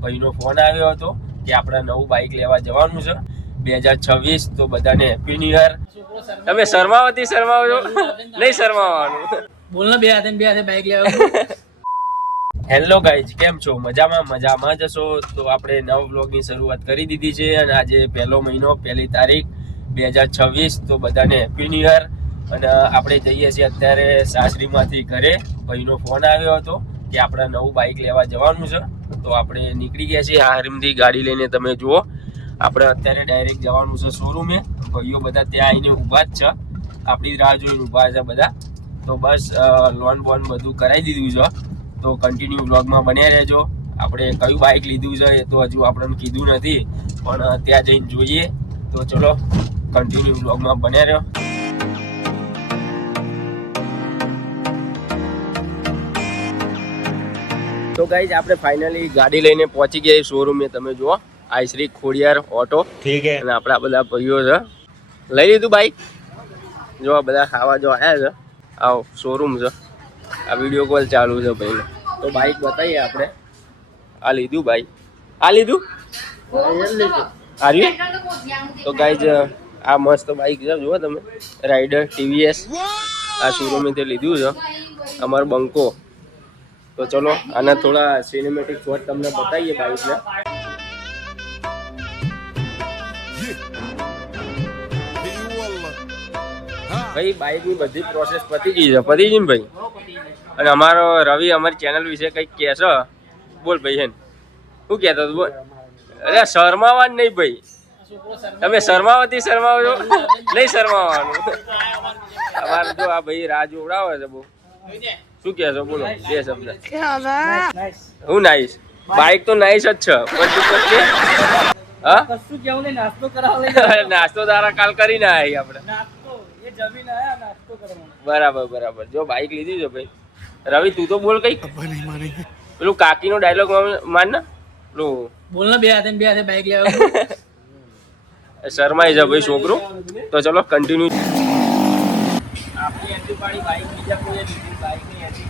ભાઈનો ફોન આવ્યો હતો કે આપણે નવું બાઇક લેવા જવાનું છે 2026. તો બધાને હેપી ન્યુ યર. તમે શરમાવતી શરમાવો છો? નહીં શરમાવાનું. બોલને બે હાથે બાઇક લેવા. હેલો ગાઈઝ, કેમ છો? મજામાં જશો? તો આપણે નવ વ્લોગની શરૂઆત કરી દીધી છે અને આજે પહેલો મહિનો, પહેલી તારીખ 2026. તો બધાને હેપી ન્યુ યર. અને આપણે જઈએ છીએ અત્યારે સાસરીમાંથી ઘરે. ભાઈનો ફોન આવ્યો હતો કે આપણે નવું બાઇક લેવા જવાનું છે. તો આપણે નીકળી ગયા છીએ હારીમથી ગાડી લઈને. તમે જુઓ, આપણે અત્યારે ડાયરેક્ટ જવાનું છે શોરૂમે. ભાઈઓ બધા ત્યાં આવીને ઊભા જ છે, આપણી રાહ જોઈને ઊભા છે બધા. તો બસ લોન બોન બધું કરાવી દીધું છે. તો કન્ટિન્યુ વ્લોગમાં બન્યા રહેજો. આપણે કયું બાઇક લીધું છે એ તો હજુ આપણને કીધું નથી, પણ ત્યાં જઈને જોઈએ. તો ચલો કન્ટિન્યુ વ્લોગમાં બન્યા રહ્યો. તો ગાઈઝ, આપણે ફાઇનલી ગાડી લઈને પહોંચી ગયા શોરૂમે. તમે જુઓ, આઈશ્રી ખોડિયાર ઓટો. ઠીક છે. અને આપણા બધા ભાઈઓ છે. લઈ લીધું બાઇક. જો બધા ખાવા જો આવ્યા છે. આવો શોરૂમ છે. આ વિડીયો કોલ ચાલુ છે ભાઈને. તો બાઇક બતાવીએ આપણે. આ લીધું બાઇક. આ લીધું હાર્યું. તો ગાઈઝ, આ મસ્ત બાઇક છે. જુઓ તમે, રાઇડર TVS. આ શોરૂમેથી લીધું છે અમારો બંકો. તો ચલો આના થોડા સિનેમેટિક શોટ તમને બતાવીએ બાઇકને. ભાઈ બાઇકની બધી પ્રોસેસ પતી ગઈ છે. પતી ગઈ ને ભાઈ? અને અમારો રવિ અમારી ચેનલ વિશે કંઈક કહેશો? બોલ ભાઈ. હેન શું કહેતો તું? બોલ. અરે શરમાવાનું નહીં ભાઈ. તમે શરમાવતી શરમાવો છો? નહીં શરમાવાનું. અમારે જો આ ભાઈ રાહ જોવડાવે છે બહુ. શું કહેશો? બોલો બે શબ્દ. હું નાઈસ? બાઇક તો નાઈસ જ છે, પણ તું પછી હા કશું કેવું નહીં. નાસ્તો કરાવ. નાસ્તો તારા કાલ કરીને આવ્યા આપણે. બરાબર. જો બાઇક લીધી છે ભાઈ. રવિ તું તો બોલ કઈ. પેલું કાકીનો ડાયલોગ માન ને. પેલું બોલને બે હાથે બાઇક લેવા. શરમાઈ છે ભાઈ છોકરું. તો ચલો કન્ટિન્યુ. આપણી એન્ટ્રી પાડી બાઇક બીજા કોઈ લીધી. બાઇકની એન્ટ્રી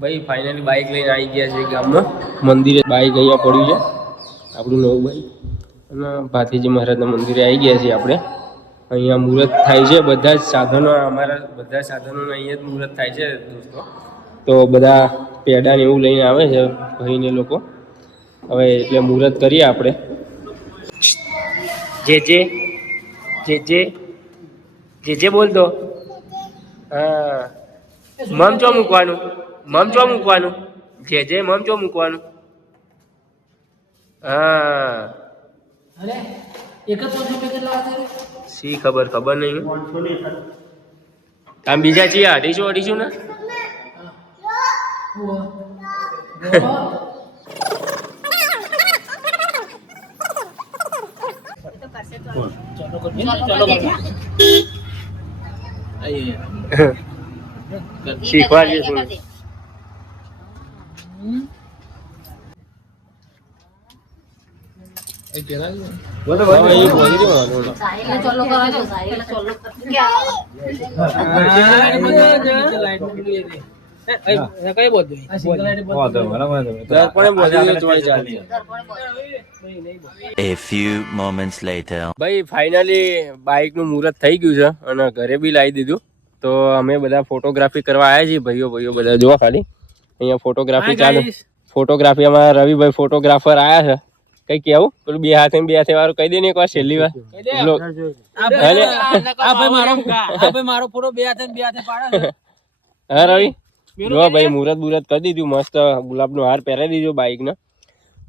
ભાઈ ફાઇનલી બાઇક લઈને આવી ગયા છે ગામમાં. મંદિરે બાઇક અહીંયા પડ્યું છે આપણું નવું બાઇક. અને ભાતીજી મહારાજના મંદિરે આવી ગયા છીએ આપણે. અહીંયા મુહૂર્ત થાય છે. બધા જ સાધનો, અમારા બધા સાધનોને અહીંયા જ મુહૂર્ત થાય છે દોસ્તો. તો બધા પેડા ને એવું લઈને આવે છે ભાઈને લોકો. હવે એટલે મુહૂર્ત કરીએ આપણે. જે બોલ દો. હા, મમ ચો મૂકવાનું. જે મમ ચો મૂકવાનું. હા, શી ખબર નહીં. આમ બીજા છીએ 250 ને. શીખવા જઈશું. A few moments later. ભાઈ ફાઇનલી બાઇક નું મુહૂર્ત થઈ ગયું છે અને ઘરે બી લાવી દીધું. તો અમે બધા ફોટોગ્રાફી કરવા આવ્યા છીએ. ભાઈઓ બધા જોવા ખાલી અહીંયા ફોટોગ્રાફી ચાલુ. ફોટોગ્રાફીમાં રવિભાઈ ફોટોગ્રાફર આવ્યા છે. કઈ કેવું? પેલું બે હાથે વાળું કહી દે ને એક વાર છેલ્લી વાર. મારો ફોટો બે હાથે પાડે. હા રવિ, જો ભાઈ મુહૂર્ત કરી દીધું. મસ્ત ગુલાબનો હાર પહેરાવી દીધો બાઇકને.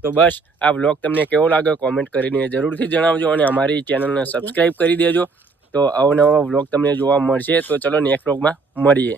તો બસ આ વ્લોગ તમને કેવો લાગ્યો કોમેન્ટ કરીને જરૂરથી જણાવજો. અને અમારી ચેનલને સબસ્ક્રાઈબ કરી દેજો. તો અવનવા વ્લોગ તમને જોવા મળશે. તો ચલો નેક્સ્ટ વ્લોગમાં મળીએ.